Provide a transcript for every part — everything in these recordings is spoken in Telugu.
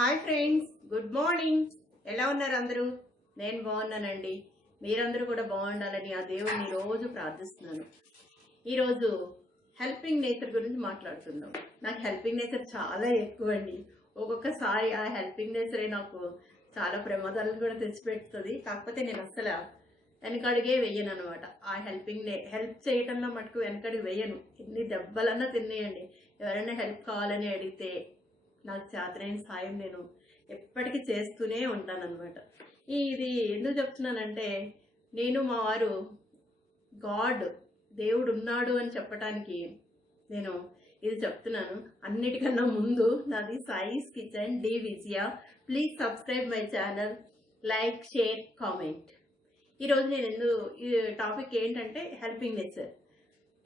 Hi friends, good morning. ఎలా ఉన్నారు అందరూ? నేను బాగున్నానండి. మీరందరూ కూడా బాగుండాలని ఆ దేవుడిని రోజు ప్రార్థిస్తున్నాను. ఈరోజు హెల్పింగ్ నేచర్ గురించి మాట్లాడుతున్నాం. నాకు హెల్పింగ్ నేచర్ చాలా ఎక్కువ అండి. ఒక్కొక్కసారి ఆ హెల్పింగ్ నేచరే నాకు చాలా ప్రమాదాలను కూడా తెచ్చిపెడుతుంది. కాకపోతే నేను అసలు వెనకడుగే వెయ్యను అనమాట. ఆ హెల్ప్ చేయటంలో మటుకు వెనకడుగు వెయ్యను. ఎన్ని దెబ్బలన్నా తినేయండి. ఎవరైనా హెల్ప్ కావాలని అడిగితే నాకు చేతనైన సాయం నేను ఎప్పటికీ చేస్తూనే ఉంటానన్నమాట. ఇది ఎందుకు చెప్తున్నానంటే, నేను మా వారు గాడ్, దేవుడు ఉన్నాడు అని చెప్పడానికి నేను ఇది చెప్తున్నాను. అన్నిటికన్నా ముందు నాది Sai's kitchen D Vijaya. Please subscribe my channel, like, share, comment. ఈరోజు ఈ టాపిక్ ఏంటంటే హెల్పింగ్ నేచర్.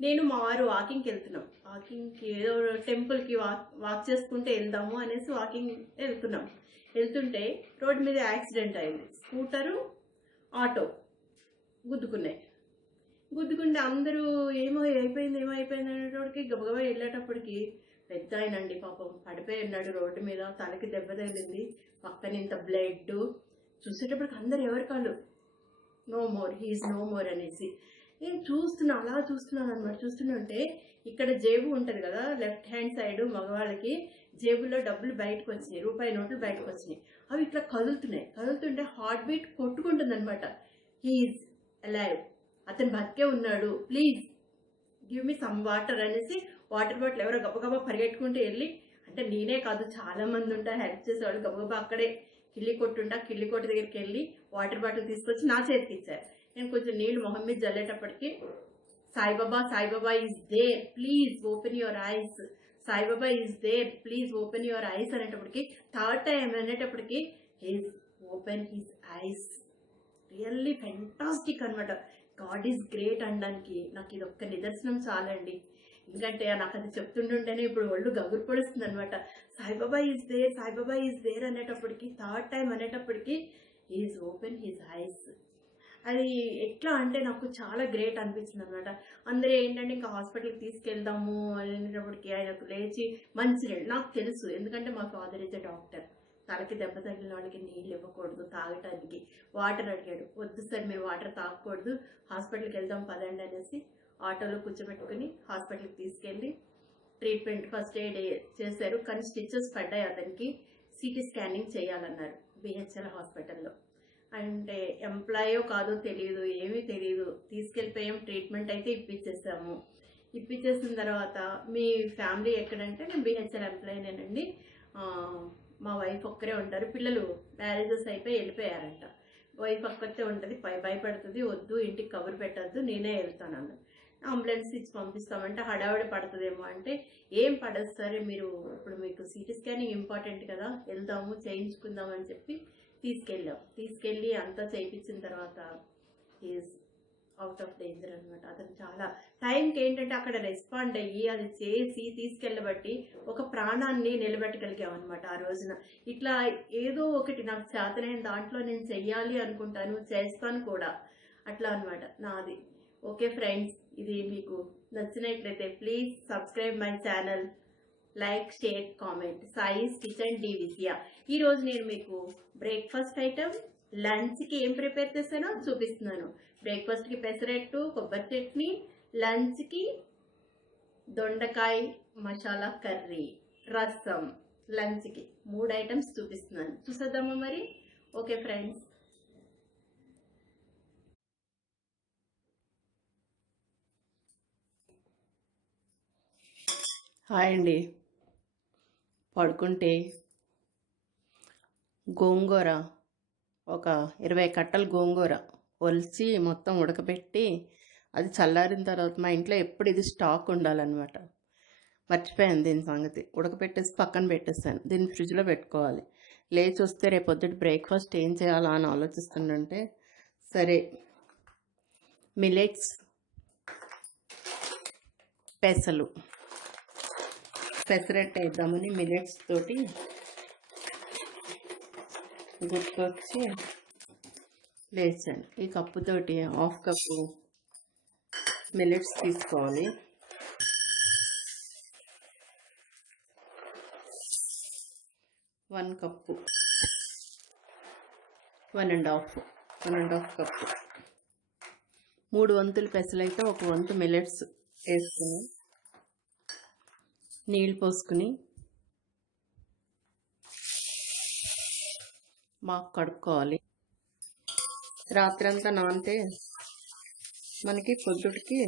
నేను మా వారు వాకింగ్కి వెళ్తున్నాం. వాకింగ్కి ఏదో టెంపుల్కి వాక్ చేసుకుంటే వెళ్దాము అనేసి వాకింగ్ వెళ్తుంటే రోడ్డు మీద యాక్సిడెంట్ అయింది. స్కూటరు, ఆటో గుద్దుకుంటే అందరూ ఏమో అయిపోయింది అనేటప్పటికి గబగబా వెళ్ళేటప్పటికి పెద్ద ఆయనండి, పాపం పడిపోయి ఉన్నాడు రోడ్డు మీద. తలకి దెబ్బ తగిలింది, పక్కన ఇంత బ్లడ్. చూసేటప్పటికి అందరు ఎవరి కాళ్ళు no more, he's no more అనేసి నేను అలా చూస్తున్నాను అనమాట. చూస్తుంటే ఇక్కడ జేబు ఉంటుంది కదా, లెఫ్ట్ హ్యాండ్ సైడ్ మగవాళ్ళకి జేబులో డబ్బులు బయటకు వచ్చినాయి, రూపాయి నోట్లు బయటకు వచ్చినాయి. అవి ఇట్లా కదులుతుంటే హార్ట్ బీట్ కొట్టుకుంటుంది అనమాట. హీఈస్ అలైవ్, అతను బతికే ఉన్నాడు, please give me some water అనేసి వాటర్ బాటిల్ ఎవరో గబగబా పరిగెట్టుకుంటూ వెళ్ళి, అంటే నేనే కాదు చాలా మంది ఉంటారు హెల్ప్ చేసేవాళ్ళు, గబగబా అక్కడే కిళ్ళి కొట్టు దగ్గరికి వెళ్ళి వాటర్ బాటిల్ తీసుకొచ్చి నా చేతికి ఇచ్చారు. నేను కొంచెం నీళ్లు మొహం మీద జల్లేటప్పటికి Saibaba is there, please open your eyes, Saibaba is there, please open your eyes అనేటప్పటికి, థర్డ్ టైం అనేటప్పటికి he's open his eyes. Really fantastic అనమాట. గాడ్ ఈజ్ గ్రేట్ అనడానికి నాకు ఇది ఒక్క నిదర్శనం చాలండి. ఎందుకంటే నాకు అది చెప్తుంటుంటేనే ఇప్పుడు ఒళ్ళు గగురు పడుస్తుంది అనమాట. సాయిబాబా ఈజ్ దేర్ అనేటప్పటికి, థర్డ్ టైం అనేటప్పటికి హీస్ ఓపెన్ హిస్ ఐస్. అది ఎట్లా అంటే నాకు చాలా గ్రేట్ అనిపించింది అనమాట. అందరూ ఏంటంటే ఇంకా హాస్పిటల్కి తీసుకెళ్దాము అనేటప్పటికి ఆయనకు లేచి మంచినీళ్ళు, నాకు తెలుసు ఎందుకంటే మా ఫాదర్ ఇస్ ఎ డాక్టర్, తలకి దెబ్బ తగిలిన వాళ్ళకి నీళ్ళు ఇవ్వకూడదు తాగటానికి. వాటర్ అడిగాడు, వద్దు సార్ మేము వాటర్ తాగకూడదు, హాస్పిటల్కి వెళ్దాం పదండి అనేసి ఆటోలో కూర్చోబెట్టుకుని హాస్పిటల్కి తీసుకెళ్ళి ట్రీట్మెంట్ ఫస్ట్ ఎయిడ్ చేశారు. కానీ స్టిచెస్ పడ్డాయి అతనికి. సిటీ స్కానింగ్ చేయాలన్నారు బిహెచ్ఎల్ హాస్పిటల్లో. అంటే ఎంప్లాయో కాదో తెలియదు, ఏమీ తెలియదు. తీసుకెళ్ళిపోయాం, ట్రీట్మెంట్ అయితే ఇప్పించేసాము. ఇప్పించేసిన తర్వాత మీ ఫ్యామిలీ ఎక్కడంటే నేను బిహెచ్ఎల్ ఎంప్లాయీనేనండి, మా వైఫ్ ఒక్కరే ఉంటారు, పిల్లలు మ్యారేజెస్ అయిపోయి వెళ్ళిపోయారంట. వైఫ్ ఒక్కతే ఉంటుంది, భయపడుతుంది, వద్దు ఇంటికి కబురు పెట్టద్దు నేనే వెళ్తాను అన్న. అంబులెన్స్ ఇచ్చి పంపిస్తామంటే హడావిడి పడుతుందేమో అంటే, ఏం పడదు సరే మీరు ఇప్పుడు మీకు సిటీ స్కానింగ్ ఇంపార్టెంట్ కదా, వెళ్దాము చేయించుకుందాం అని చెప్పి తీసుకెళ్ళి అంతా చేయించిన తర్వాత ఈజ్ అవుట్ ఆఫ్ డేంజర్ అనమాట. అతను చాలా టైంకి ఏంటంటే అక్కడ రెస్పాండ్ అయ్యి అది చేసి తీసుకెళ్ళబట్టి ఒక ప్రాణాన్ని నిలబెట్టగలిగాం అనమాట ఆ రోజున. ఇట్లా ఏదో ఒకటి నాకు చేతనైన దాంట్లో నేను చెయ్యాలి అనుకుంటాను, చేస్తాను కూడా, అట్లా అనమాట నాది. ఓకే ఫ్రెండ్స్, ఇది మీకు నచ్చినట్లయితే please subscribe my channel, like, share, comment. Sai's kitchen D Vijaya. ఈరోజు నేను మీకు బ్రేక్ఫాస్ట్ ఐటమ్, లంచ్కి ఏం ప్రిపేర్ చేశానో చూపిస్తున్నాను. బ్రేక్ఫాస్ట్కి పెసరట్టు, కొబ్బరి చట్నీ, లంచ్కి దొండకాయ మసాలా కర్రీ, రసం. లంచ్కి 3 ఐటమ్స్ చూపిస్తున్నాను, చూసేద్దామా మరి? Okay friends. హాయ్ అండి. పడుకుంటే గోంగూర, ఒక 20 కట్టలు గోంగూర ఒలిచి మొత్తం ఉడకబెట్టి అది చల్లారిన తర్వాత, మా ఇంట్లో ఎప్పుడు ఇది స్టాక్ ఉండాలన్నమాట. మర్చిపోయాను దీని సంగతి, ఉడకబెట్టేసి పక్కన పెట్టేస్తాను. దీన్ని ఫ్రిడ్జ్లో పెట్టుకోవాలి. లేచి వస్తే రేపొద్దుటి బ్రేక్ఫాస్ట్ ఏం చేయాలా అని ఆలోచిస్తుంటే, సరే మిలెట్స్, పెసరట్టు వేద్దామని మిలెట్స్ తోటి గుర్తొచ్చి లేచాను. ఈ కప్పుతోటి 1/2 కప్పు మిలెట్స్ తీసుకోవాలి. 1 1 కప్పు, 1.5 కప్పు. 3 వంతులు పెసలైతే 1 వంతు మిల్లెట్స్ వేసుకుని నీళ్ళు పోసుకుని బాగా కడుక్కోవాలి. రాత్రంతా నానితే మనకి పొద్దుటికి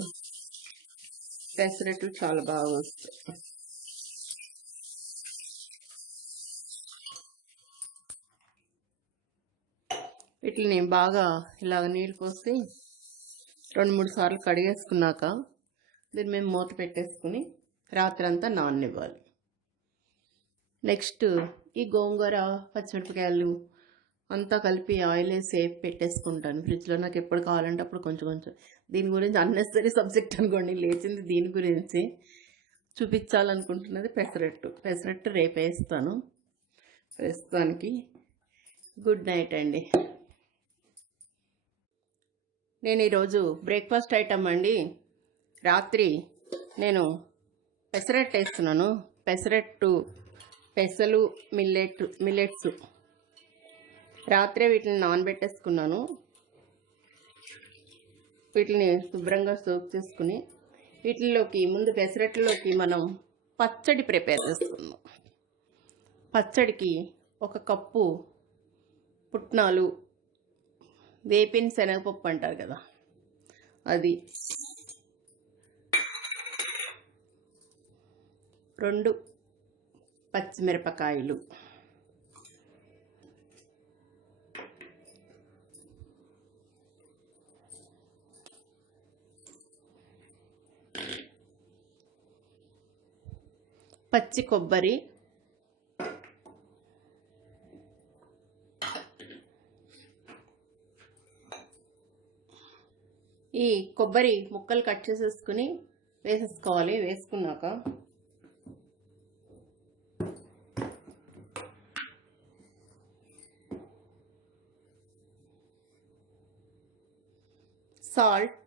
పెసరట్లు చాలా బాగా వస్తాయి. వీటిని బాగా ఇలాగ నీళ్ళు పోసి 2-3 సార్లు కడిగేసుకున్నాక దీన్ని మేము మూత పెట్టేసుకుని రాత్రంతా నాననివ్వాలి. నెక్స్ట్ ఈ గోంగూర, పచ్చిమిరపకాయలు అంతా కలిపి ఆయిల్ వేసి పెట్టేసుకుంటాను ఫ్రిడ్జ్లో. నాకు ఎప్పుడు కావాలంటే అప్పుడు కొంచెం కొంచెం. దీని గురించి అన్నెసరీ సబ్జెక్ట్ అనుకోండి, లేచింది దీని గురించి. చూపించాలనుకుంటున్నది పెసరట్టు రేపు వేస్తాను. ప్రస్తుతానికి గుడ్ నైట్ అండి. నేను ఈరోజు బ్రేక్ఫాస్ట్ ఐటమ్ అండి. రాత్రి నేను పెసరట్టు వేస్తున్నాను. పెసలు, మిల్లెట్స్ రాత్రే వీటిని నానబెట్టేసుకున్నాను. వీటిని శుభ్రంగా సోక్ చేసుకుని వీటిల్లోకి ముందు పెసరట్లలోకి మనం పచ్చడి ప్రిపేర్ చేసుకుందాం. పచ్చడికి 1 కప్పు పుట్నాలు, వేపిన శనగపప్పు అంటారు కదా అది, 2 పచ్చిమిరపకాయలు, పచ్చి కొబ్బరి, ఈ కొబ్బరి ముక్కలు కట్ చేసేసుకుని వేసేసుకోవాలి. వేసుకున్నాక సాల్ట్,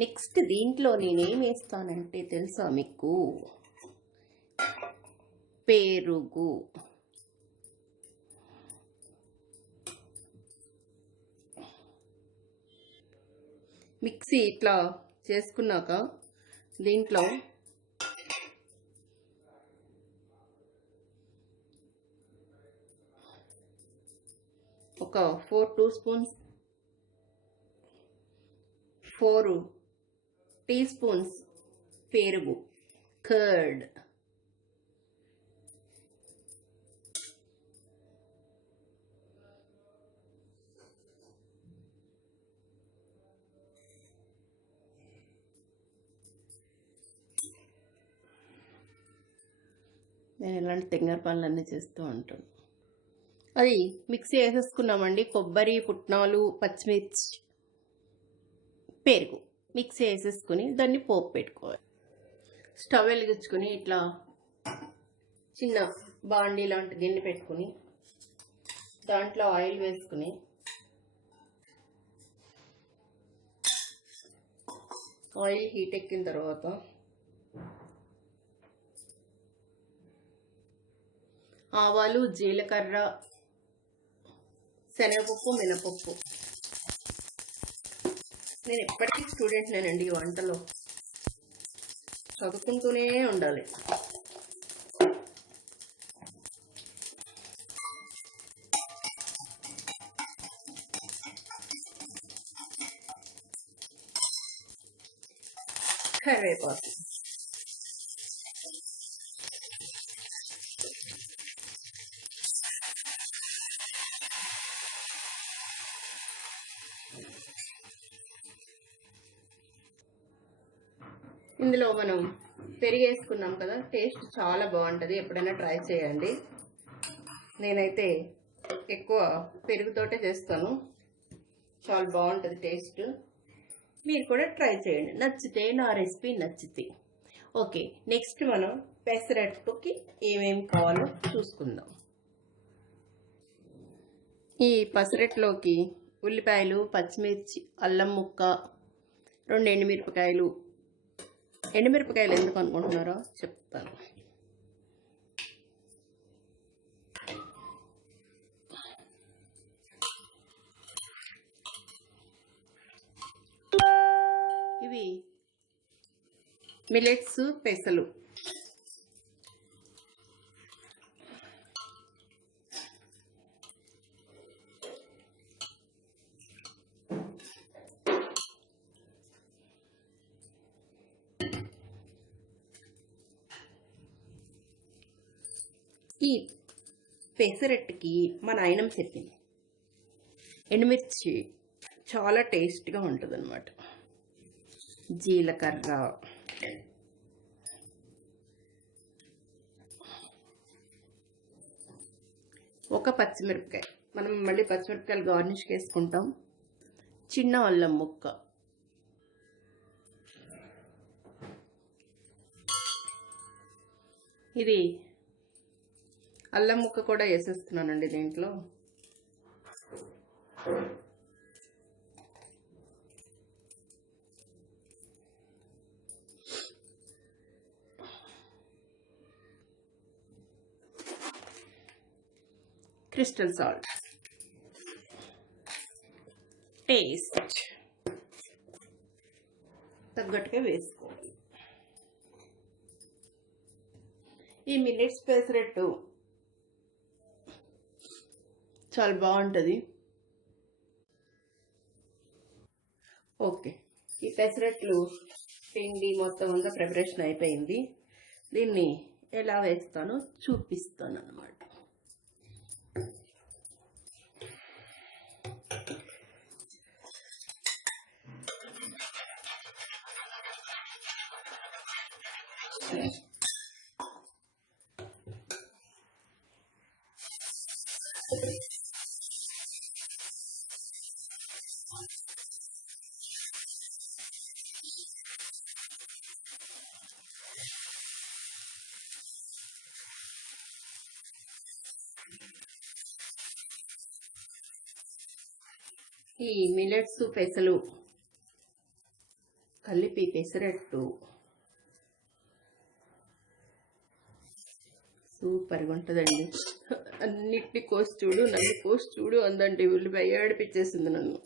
నెక్స్ట్ దీంట్లో నేనేం వేస్తానంటే తెలుసా మీకు? పెరుగు. మిక్సీ ఇట్లా చేసుకున్నాక దీంట్లో ఒక 4 టీ స్పూన్స్ పెరుగు, కర్డ్, నేను ఇలాంటి తెంగర పనులన్నీ చేస్తూ ఉంటాను. అది మిక్సీ వేసేసుకున్నామండి. కొబ్బరి, పుట్నాలు, పచ్చిమిర్చి, పెరుగు మిక్సీ వేసేసుకుని దాన్ని పోపు పెట్టుకోవాలి. స్టవ్ వెలిగించుకుని ఇట్లా చిన్న బాండీ లాంటి గిన్నె పెట్టుకుని దాంట్లో ఆయిల్ వేసుకుని ఆయిల్ హీట్ ఎక్కిన తర్వాత ఆవాలు, జీలకర్ర, శనగపప్పు, మినపప్పు. నేను ఎప్పటికీ స్టూడెంట్నేనండి ఈ వంటలో, చదువుకుంటూనే ఉండాలి. కరివేపాకు, ఇందులో మనం పెరుగు వేసుకున్నాం కదా, టేస్ట్ చాలా బాగుంటుంది. ఎప్పుడైనా ట్రై చేయండి. నేనైతే ఎక్కువ పెరుగుతోటే చేస్తాను, చాలా బాగుంటుంది టేస్ట్. మీరు కూడా ట్రై చేయండి, నచ్చితే, నా రెసిపీ నచ్చితే. ఓకే, నెక్స్ట్ మనం పెసరట్టుకి ఏమేమి కావాలో చూసుకుందాం. ఈ పెసరట్టులోకి ఉల్లిపాయలు, పచ్చిమిర్చి, అల్లం ముక్క, 2 ఎండుమిరపకాయలు. ఎండుమిరపకాయలు ఎందుకు అనుకుంటున్నారో చెప్తాను. ఇవి మిల్లెట్స్ పెసలు. ఈ పెసరట్టుకి మా నాయనమ్మ చెప్పింది ఎండుమిర్చి చాలా టేస్ట్గా ఉంటుంది అన్నమాట. జీలకర్ర, ఒక పచ్చిమిరపకాయ, మనం మళ్ళీ పచ్చిమిరపకాయలు గార్నిష్కి వేసుకుంటాం. చిన్న అల్లం ముక్క, ఇది అల్లం ముక్క కూడా వేసేస్తున్నానండి దీంట్లో. క్రిస్టల్ సాల్ట్ టేస్ట్ తగ్గట్టుగా వేసుకోవాలి. ఈ మిల్లెట్స్ పెసరట్టు చాలా బాగుంటుంది. ఓకే, ఈ పెసరట్లు పిండి మొత్తం అంతా ప్రిపరేషన్ అయిపోయింది. దీన్ని ఎలా వేస్తానో చూపిస్తాను అన్నమాట. ఈ మిల్లెట్స్ పెసలు కలిపి పెసరట్టు సూపర్గా ఉంటుందండి. అన్నిటిని కోసి చూడు, నన్ను కోసి చూడు అందంటే ఉల్లిపాయ ఏడిపించేసింది నన్ను.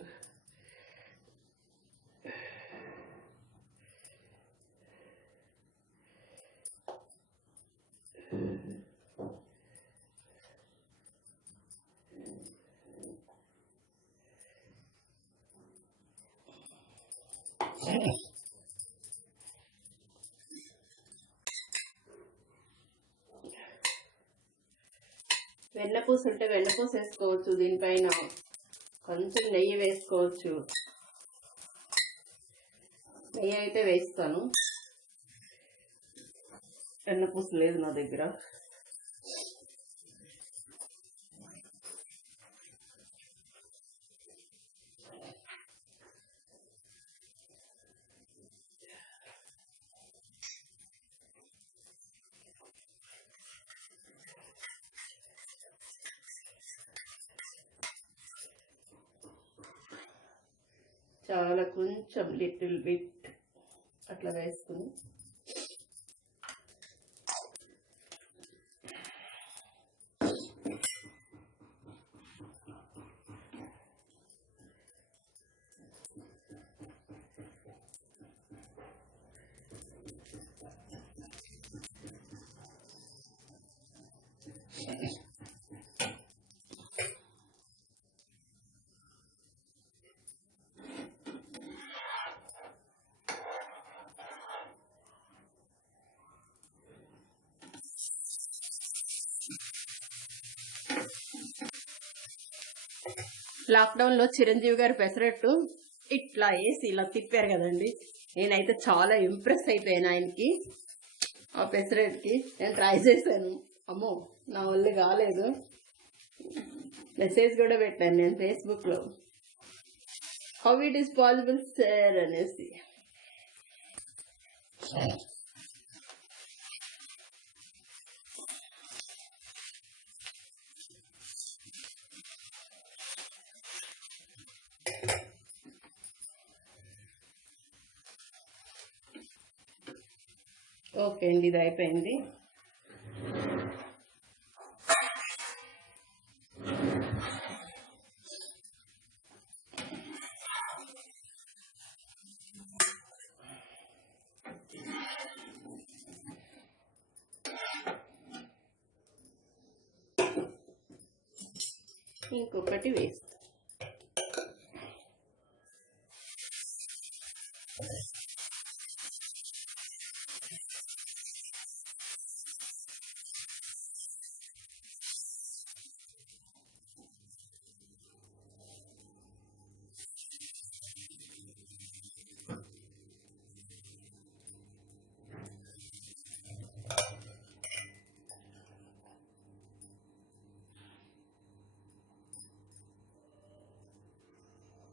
వెన్నపూస ఉంటే వెన్నపూస వేసుకోవచ్చు. దీనిపైన కొంచెం నెయ్యి వేసుకోవచ్చు. నెయ్యి అయితే వేస్తాను, వెన్నపూస లేదు నా దగ్గర. చాలా కొంచెం లిటిల్ బిట్ అట్లా వేసుకుని లాక్డౌన్లో చిరంజీవి గారి పెసరట్టు ఇట్లా వేసి ఇలా తిప్పారు కదండి. నేనైతే చాలా ఇంప్రెస్ అయిపోయాను ఆయనకి. ఆ పెసరట్కి నేను ట్రై చేశాను. అమ్మో, నా వల్ల కాలేదు. మెసేజ్ కూడా పెట్టాను నేను ఫేస్బుక్లో, how it is possible sir అనేసి. ఓకే అండి, ఇది అయిపోయింది. ఇంకొకటి వేస్తా.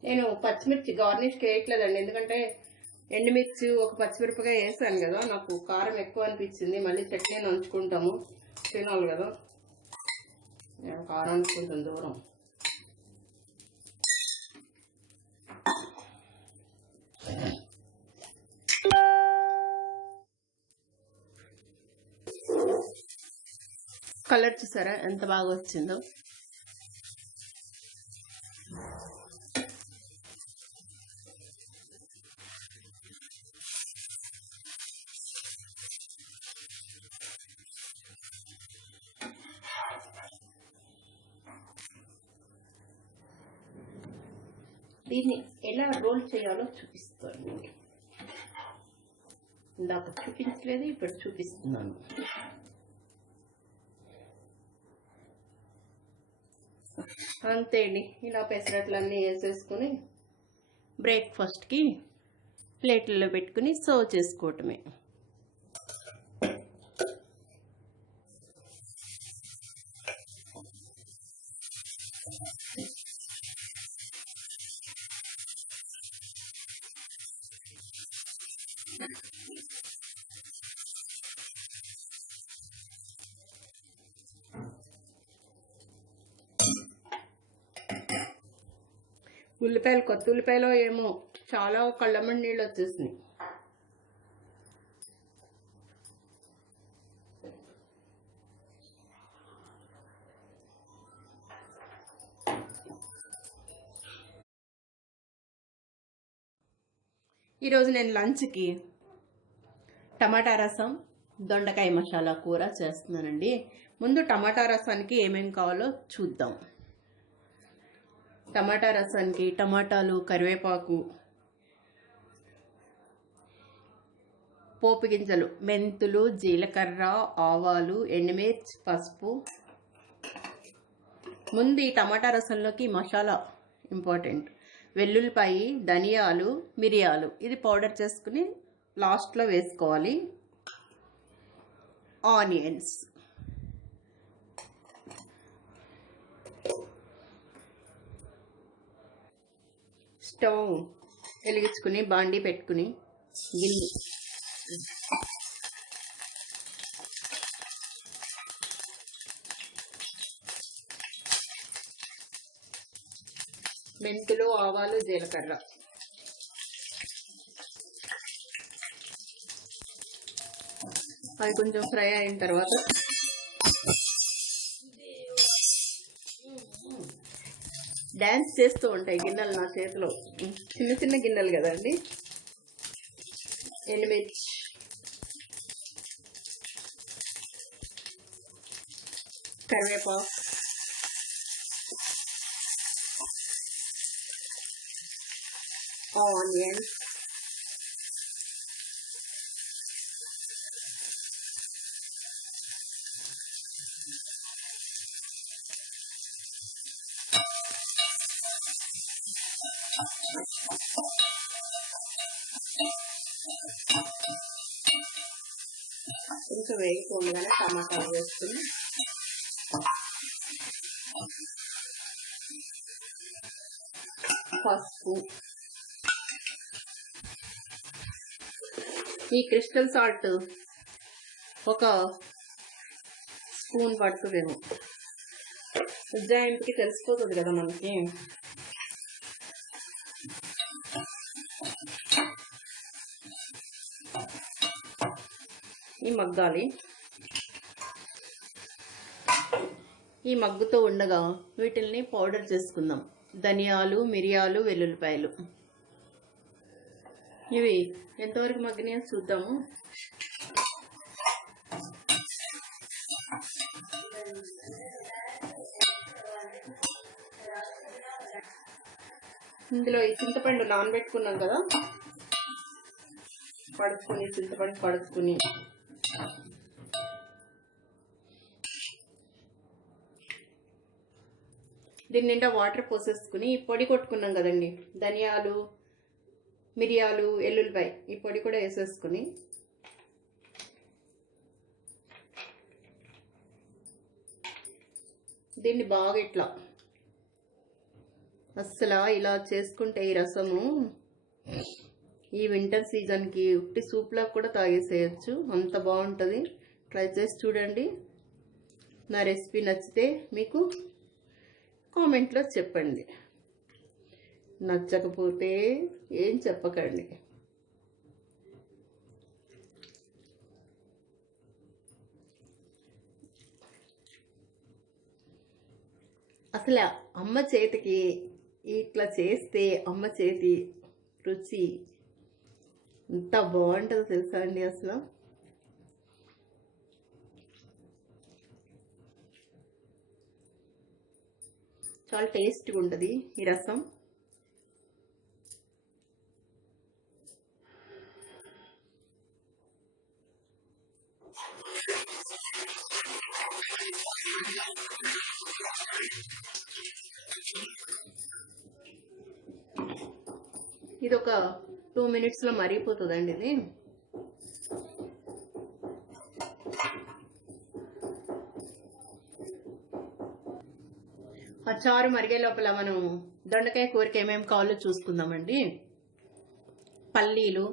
నేను పచ్చిమిర్చి గార్నిష్ చేయట్లేదండి, ఎందుకంటే ఎండుమిర్చి ఒక పచ్చిమిరపకాయ వేసాను కదా, నాకు కారం ఎక్కువ అనిపించింది. మళ్ళీ చట్నీ నంచుకుంటాము, తినాలి కదా, నేను కారానికి కొంచెం దూరం. కలర్ చూసారా ఎంత బాగా వచ్చిందో. దీన్ని ఎలా రోల్ చేయాలో చూపిస్తాను. ఇందాక చూపించలేదు, ఇప్పుడు చూపిస్తున్నాను. అంతే అండి, ఇలా పెసరట్లన్నీ వేసేసుకొని బ్రేక్ఫాస్ట్కి ప్లేట్లలో పెట్టుకుని సర్వ్ చేసుకోవటమే. ఉల్లిపాయలు, కొత్త ఉల్లిపాయలో ఏమో చాలా కళ్ళమ్మడి నీళ్ళు వచ్చేసినాయి. ఈరోజు నేను లంచ్కి టమాటా రసం, దొండకాయ మసాలా కూర చేస్తున్నానండి. ముందు టమాటా రసానికి ఏమేమి కావాలో చూద్దాం. టమాటా రసానికి టమాటాలు, కరివేపాకు, పోపు గింజలు, మెంతులు, జీలకర్ర, ఆవాలు, ఎండుమిర్చి, పసుపు. ముందు ఈ టమాటా రసంలోకి మసాలా ఇంపార్టెంట్. వెల్లుల్లిపాయి, ధనియాలు, మిరియాలు ఇది పౌడర్ చేసుకుని లాస్ట్లో వేసుకోవాలి. ఆనియన్స్, స్టవ్ వెలిగించుకుని బాండీ పెట్టుకుని గిన్నె మెంతులు, ఆవాలు, జీలకర్ర అవి కొంచెం ఫ్రై అయిన తర్వాత డ్యాన్స్ చేస్తూ ఉంటాయి గిన్నెలు నా చేతిలో, చిన్న చిన్న గిన్నెలు కదండి. ఎండుమిర్చి, కరివేపాకు, ఆనియన్, కొంచెం వేగిపోగానే టమాటాలు వేసుకుని పసుపు, ఈ క్రిస్టల్ సాల్ట్ ఒక స్పూన్ పడుతుందేమో, ఉజ్జాయింపుకి తెలిసిపోతుంది కదా మనకి. ఈ మగ్గాలి. ఈ మగ్గుతో ఉండగా వీటిల్ని పౌడర్ చేసుకుందాం. ధనియాలు, మిరియాలు, వెల్లుల్లిపాయలు. ఇవి ఎంతవరకు మగ్గినాయో చూద్దాము. ఇందులో ఈ చింతపండు నానబెట్టుకున్నాం కదా, చింతపండు కడుక్కుని దీని నిండా వాటర్ పోసేసుకుని పొడి కొట్టుకున్నాం కదండి, ధనియాలు, మిరియాలు, ఎల్లుల్లిపాయ, ఈ పొడి కూడా వేసేసుకుని దీన్ని బాగా ఇట్లా అస్సలు ఇలా చేసుకుంటే ఈ రసము ఈ వింటర్ సీజన్కి ఉట్టి సూప్లా కూడా తాగేసేయచ్చు, అంత బాగుంటుంది. ట్రై చేసి చూడండి. నా రెసిపీ నచ్చితే మీకు కామెంట్లో చెప్పండి, నచ్చకపోతే ఏం చెప్పకండి. అసలు అమ్మ చేతికి ఇట్లా చేస్తే అమ్మ చేతి రుచి ఎంత బాగుంటుందో తెలుసా అండి. అసలు చాలా టేస్ట్గా ఉంటుంది ఈ రసం. ఇది ఒక 2 minutesలో మరిగిపోతుందండి. ఇది ఆ చారు మరిగే లోపల మనం దొండకాయ కూరకి ఏమేమి కావాలో చూసుకుందామండి. పల్లీలు,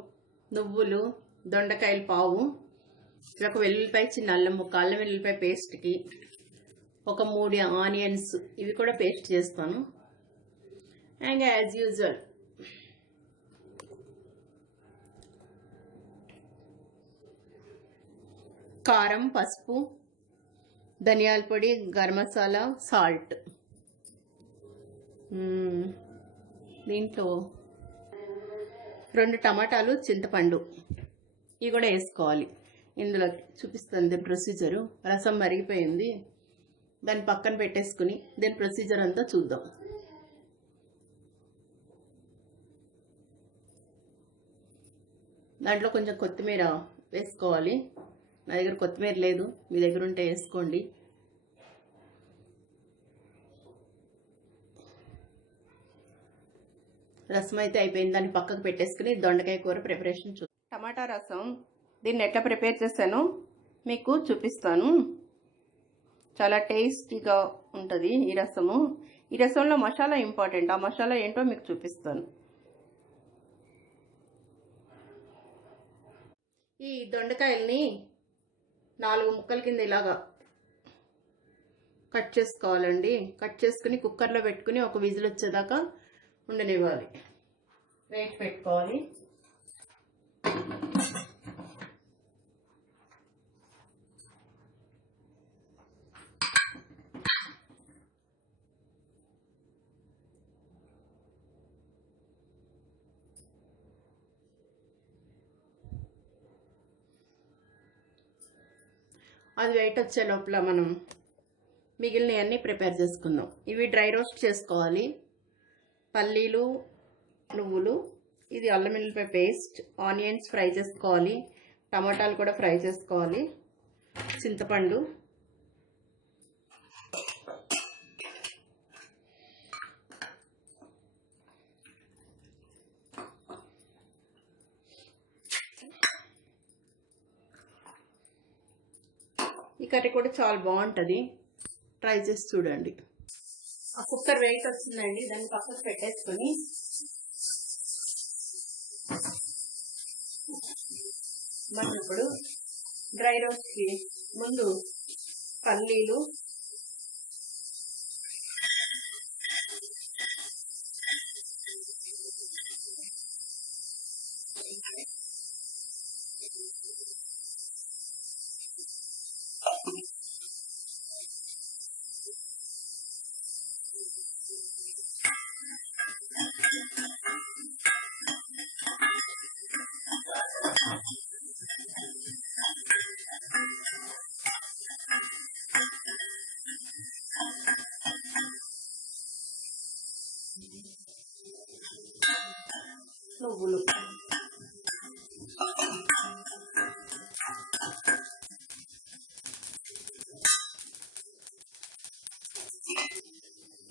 నువ్వులు, దొండకాయలు పావు, ఒక వెల్లుల్లిపాయ, చిన్న అల్లం ముక్క, అల్లం వెల్లుల్లిపాయ పేస్ట్కి ఒక 3 ఆనియన్స్, ఇవి కూడా పేస్ట్ చేస్తాను. అండ్ యాజ్ యూజువల్ కారం, పసుపు, ధనియాల పొడి, గరం మసాలా, సాల్ట్. దీంట్లో 2 టమాటాలు, చింతపండు, ఇవి కూడా వేసుకోవాలి. ఇందులో చూపిస్తుంది ప్రొసీజరు. రసం మరిగిపోయింది, దాన్ని పక్కన పెట్టేసుకుని దీని ప్రొసీజర్ అంతా చూద్దాం. దాంట్లో కొంచెం కొత్తిమీర వేసుకోవాలి. నా దగ్గర కొత్తిమీర లేదు, మీ దగ్గర ఉంటే వేసుకోండి. రసం అయితే అయిపోయింది, దాన్ని పక్కకు పెట్టేసుకుని దొండకాయ కూర ప్రిపరేషన్ టమాటా రసం దీన్ని ఎట్లా ప్రిపేర్ చేశానో మీకు చూపిస్తాను. చాలా టేస్టీగా ఉంటుంది ఈ రసము. ఈ రసంలో మసాలా ఇంపార్టెంట్, ఆ మసాలా ఏంటో మీకు చూపిస్తాను. ఈ దొండకాయల్ని 4 ముక్కల కింద ఇలాగా కట్ చేసుకోవాలండి. కట్ చేసుకుని కుక్కర్లో పెట్టుకుని ఒక విజిల్ వచ్చేదాకా ఉండనివ్వాలి. వెయిట్ పెట్టుకోవాలి. అది వెయిట్ వచ్చే లోపల మనం మిగిలినవన్నీ ప్రిపేర్ చేసుకుందాం. ఇవి డ్రై రోస్ట్ చేసుకోవాలి. పల్లీలు, నువ్వులు, ఇది అల్లం వెల్లుల్లిపాయ పేస్ట్, ఆనియన్స్ ఫ్రై చేసుకోవాలి, టమాటాలు కూడా ఫ్రై చేసుకోవాలి, చింతపండు, ఈ కర్రీ కూడా చాలా బాగుంటుంది, ట్రై చేసి చూడండి. ఆ కుక్కర్ వెయిట్ వచ్చిందండి, దాన్ని పక్కకు పెట్టేసుకొని మనం ఇప్పుడు డ్రై రోస్ట్కి ముందు పల్లీలు,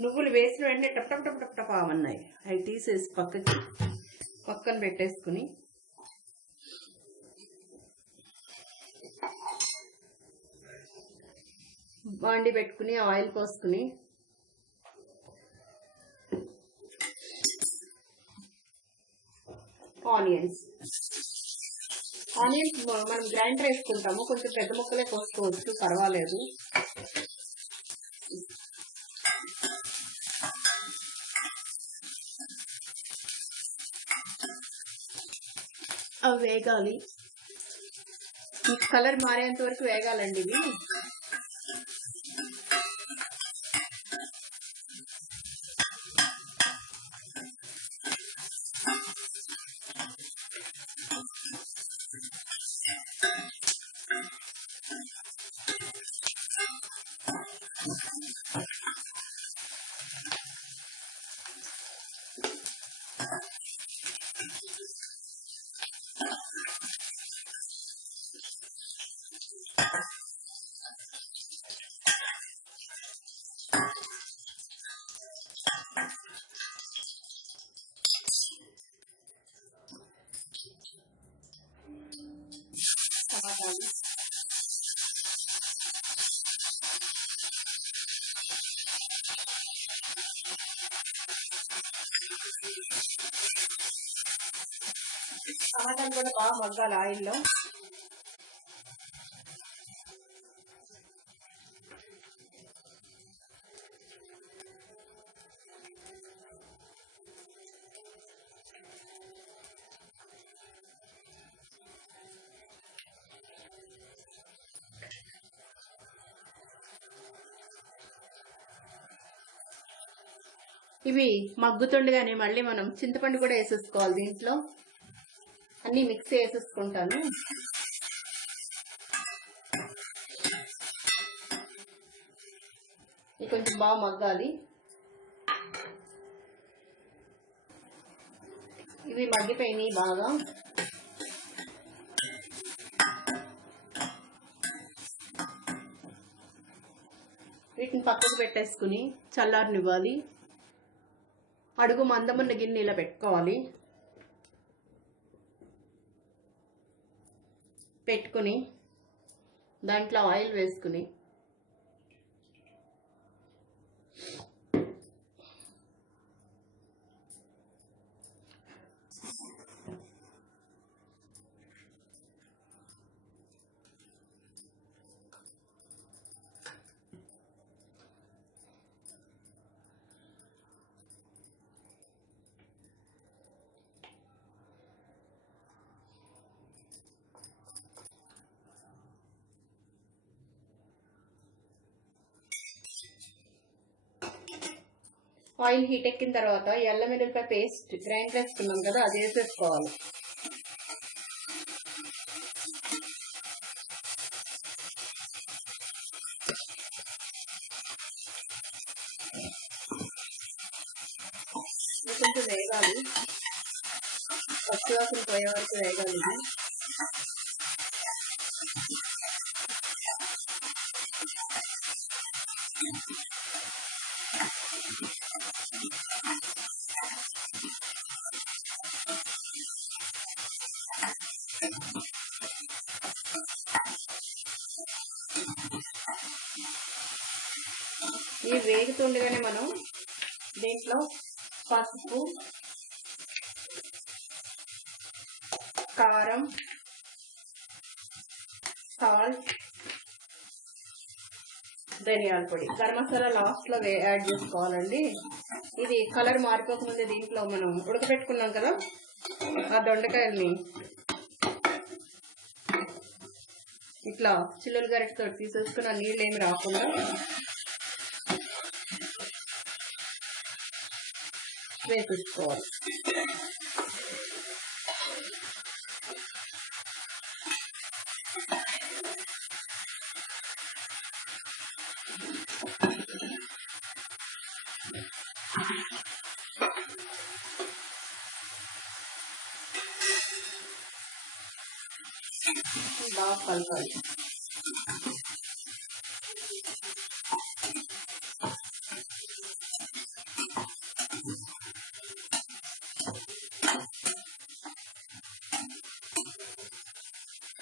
నువ్వులు వేసిన వెంటనే టప్ టప్ టప్ టప్ టప్ అన్నాయి. అవి తీసేసి పక్కన పెట్టేసుకుని బాండి పెట్టుకుని ఆయిల్ పోసుకుని ఆనియన్స్ మనం గ్రైండర్ వేసుకుంటాము, కొంచెం పెద్ద ముక్కలే కోసుకోవచ్చు, పర్వాలేదు. అవి వేగాలి, కలర్ మారేంత వరకు వేగాలండి ఇవి. టమాటాలు కూడా బాగా మగ్గాలి ఆయిల్లో. ఇవి మగ్గుతుండగానే మళ్ళీ మనం చింతపండు కూడా వేసేసుకోవాలి. దీంట్లో అన్ని మిక్స్ వేసేసుకుంటాను. ఇది కొంచెం బాగా మగ్గాలి. ఇవి మగ్గిపోయినాయి బాగా. వీటిని పక్కకు పెట్టేసుకుని చల్లారనివ్వాలి. అడుగు మందమున్న గిన్నె ఇలా పెట్టుకోవాలి. పెట్టుకుని దాంట్లో ఆయిల్ వేసుకుని ఆయిల్ హీట్ ఎక్కిన తర్వాత అల్లం వెల్లుల్లిపాయ పేస్ట్ గ్రైండ్ చేసుకున్నాం కదా, అది వేసేసుకోవాలి. కొంచెం వేగాలి, పచ్చివాసన పోయే వరకు వేగాలి. ఇవి వేగుతుండగానే మనం దీంట్లో పసుపు, కారం, సాల్ట్, ధనియాల పొడి, గరం మసాలా లాస్ట్లో యాడ్ చేసుకోవాలండి. ఇది కలర్ మారిపోకముందే దీంట్లో మనం ఉడకబెట్టుకున్నాం కదా ఆ దొండకాయల్ని ఇట్లా చిల్లులు గరిటతో తీసేసుకున్న నీళ్ళు ఏమి రాకుండా వేసేసుకోవాలి. బాగా కలపాలి.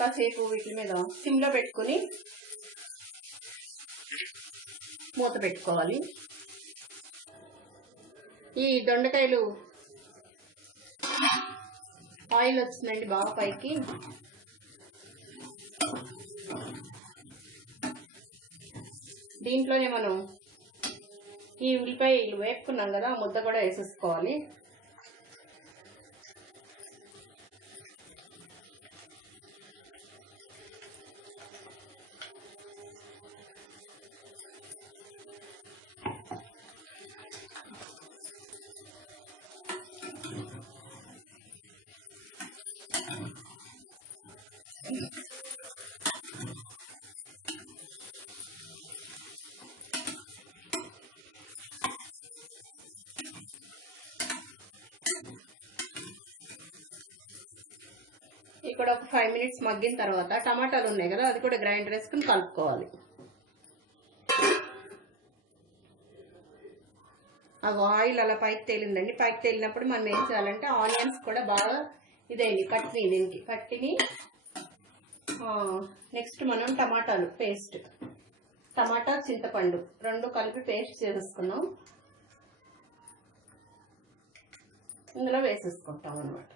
కాసేపు వీటి మీద సిమ్లో పెట్టుకుని మూత పెట్టుకోవాలి. ఈ దొండకాయలు ఆయిల్ వచ్చిందండి బాగా పైకి. దీంట్లోనే మనం ఈ ఉల్లిపాయలు వేపుకున్నాం కదా, ముద్ద కూడా వేసేసుకోవాలి. ఇక్కడ ఒక 5 minutes మగ్గిన తర్వాత టమాటాలు ఉన్నాయి కదా, అది కూడా గ్రైండర్ వేసుకుని కలుపుకోవాలి. ఆ ఆయిల్ అలా పైకి తేలిందండి. పైకి తేలినప్పుడు మనం ఏం చేయాలంటే ఆనియన్స్ కూడా బాగా ఇదేంటి కట్టిని, దీనికి కట్టిని. నెక్స్ట్ మనం టమాటాలు పేస్ట్, టమాటా చింతపండు రెండు కలిపి పేస్ట్ చేసేసుకున్నాం, ఇందులో వేసేసుకుంటాం అన్నమాట.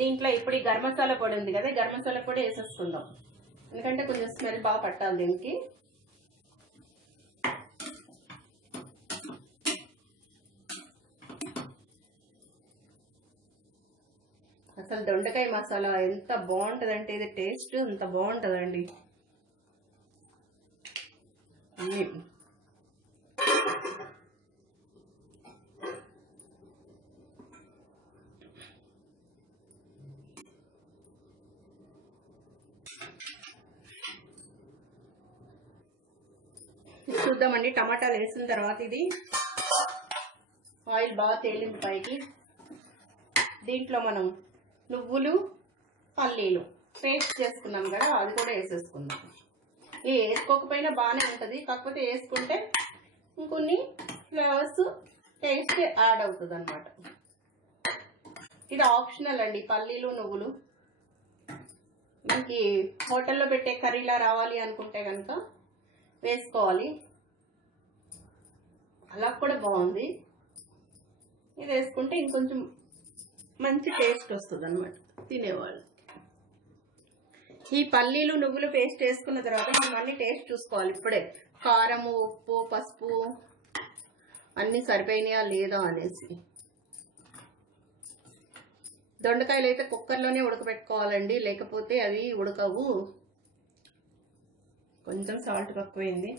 దీంట్లో ఇప్పుడు ఈ గరం మసాలా పొడి ఉంది కదా, గరం మసాలా పొడి వేసేసుకుందాం, ఎందుకంటే కొంచెం స్మెల్ బాగా పట్టాలి దీనికి. అసలు దొండకాయ మసాలా ఎంత బాగుంటుందంటే ఇది టేస్ట్ అంత బాగుంటుందండి. చూద్దామండి. టమాటాలు వేసిన తర్వాత ఇది ఆయిల్ బాగా తేలింది పైకి. దీంట్లో మనం నువ్వులు పల్లీలు పేస్ట్ చేసుకున్నాం కదా, అది కూడా వేసేసుకుందాం. ఇది వేసుకోకపోయినా బాగానే ఉంటుంది, కాకపోతే వేసుకుంటే ఇంకొన్ని ఫ్లేవర్స్ టేస్ట్ యాడ్ అవుతుంది అన్నమాట. ఇది ఆప్షనల్ అండి, పల్లీలు నువ్వులు. మనకి హోటల్లో పెట్టే కర్రీలా రావాలి అనుకుంటే కనుక వేసుకోవాలి, అలా కూడా బాగుంది. ఇది వేసుకుంటే ఇంకొంచెం మంచి టేస్ట్ వస్తుంది అన్నమాట తినేవాళ్ళు. ఈ పల్లీలు నువ్వులు పేస్ట్ వేసుకున్న తర్వాత మనం అన్ని టేస్ట్ చూసుకోవాలి. ఇప్పుడే కారము, ఉప్పు, పసుపు అన్నీ సరిపోయినాయా లేదా అనేసి. దొండకాయలు అయితే కుక్కర్లోనే ఉడకబెట్టుకోవాలండి, లేకపోతే అవి ఉడకవు. కొంచెం సాల్ట్ తక్కువైంది.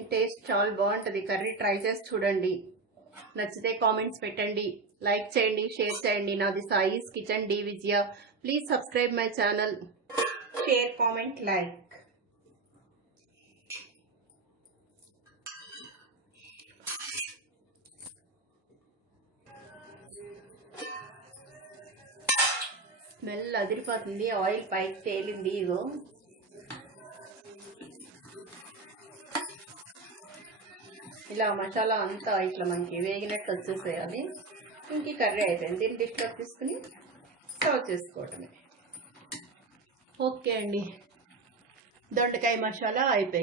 ఈ టేస్ట్ చాలా బాగుంటుంది. కర్రీ ట్రై చేసి చూడండి. నచ్చితే కామెంట్స్ పెట్టండి, లైక్ చేయండి, షేర్ చేయండి. నాది Sai's kitchen D Vijaya. Please subscribe my channel, share, comment, like. Smell అదిరిపోతుంది. ఆయిల్ పైకి తేలింది. ఇదో ఇలా మసాలా అంతా ఇట్లా మనకి వేగినట్టు వచ్చేసేయాలి. ఇంక కర్రీ అయిపోయింది. దీన్ని డిష్లో తీసుకుని సర్వ్ చేసుకోవటమే. ఓకే అండి, దొండకాయ మసాలా అయిపోయింది.